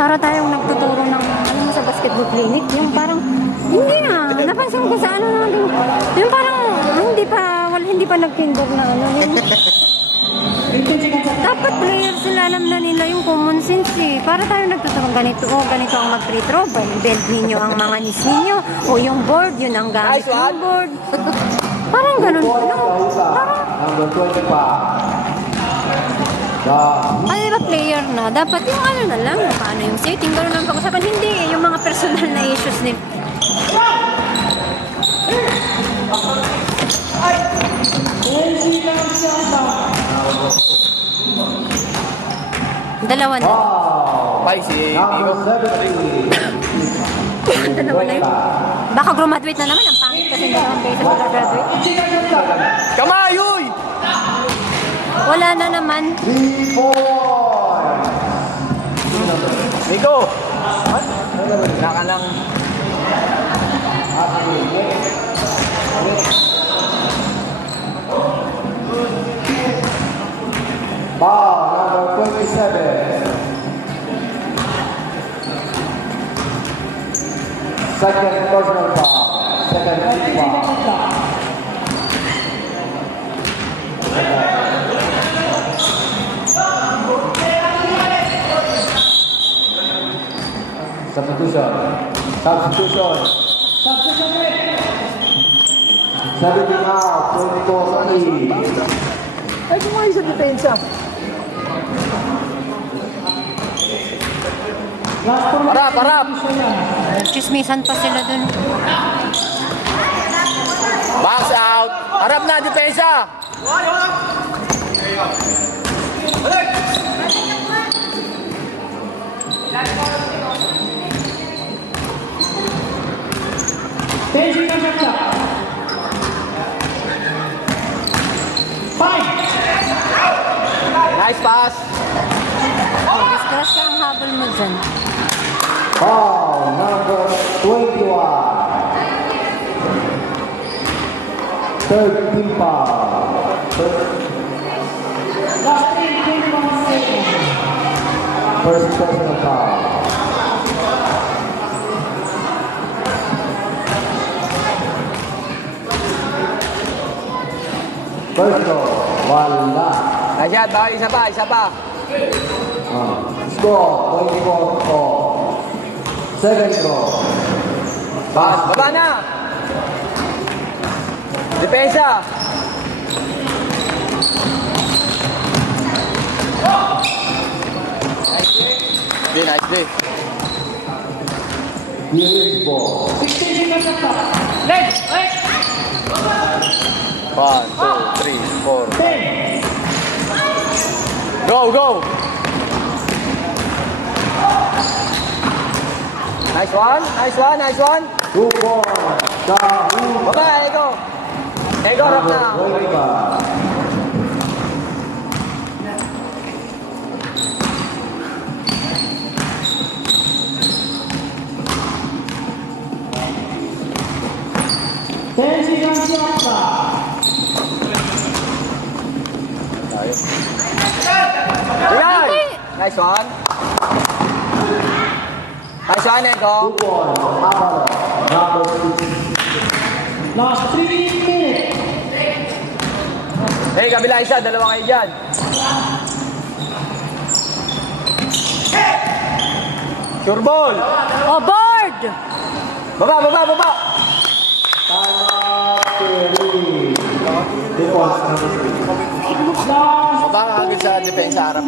Para tayong nagtuturo ng ano sa basketball clinic. Yung parang, hindi nga. Napansin ko sa ano natin. Yung parang, hindi pa nag-kinder na ano. Dapat players sila, alam na nila yung common sense eh. Para tayo nagtuturo ganito, ganito ang mag-free throw. Belt ninyo ang mga knees ninyo. O yung board, yun ang gamit ng board. Parang ganun pa lang. Number 25. Ay, ba player na? Dapat yung ano na lang, paano yung setting, gano'n lang pag-usapan. Hindi, yung mga personal na issues nila. Dalawa na. Bye, si Nico. Dalawa na yun. Baka graduate na naman. Ang pangit kasi dalawang beses graduate. Kamayoy! Wala na naman. Nico! Wala ka lang. Ball number 27. Second personal foul. Second team foul. Substitution. 17 out, 24-3. Ay, kumain sa depensa. Harap! Chismisan pa sila dun. Box out! Harap na, depensa! Nice pass! Disgrasya ang habol mo dyan. Ball number 21. Third team foul. First personal foul. First goal, wala. Nice shot, bawal isa pa. Score, 24-4. Second goal. Pass, baba na! Depensa! Nice play. Release ball. 1, 2, 3, 4. Go! Nice one. 2 points. Dahul. Baba, Ego, harap na. Number 25. Yan! Nice one, Ego. 2 points. Abalo. Number 6. Last 3 minutes. Hey, kabila isa, dalawa kayo dyan. Sure ball! Oh, board! Baba! Time out. 2 points. Number 3. Baba ka agad sa depensa harap,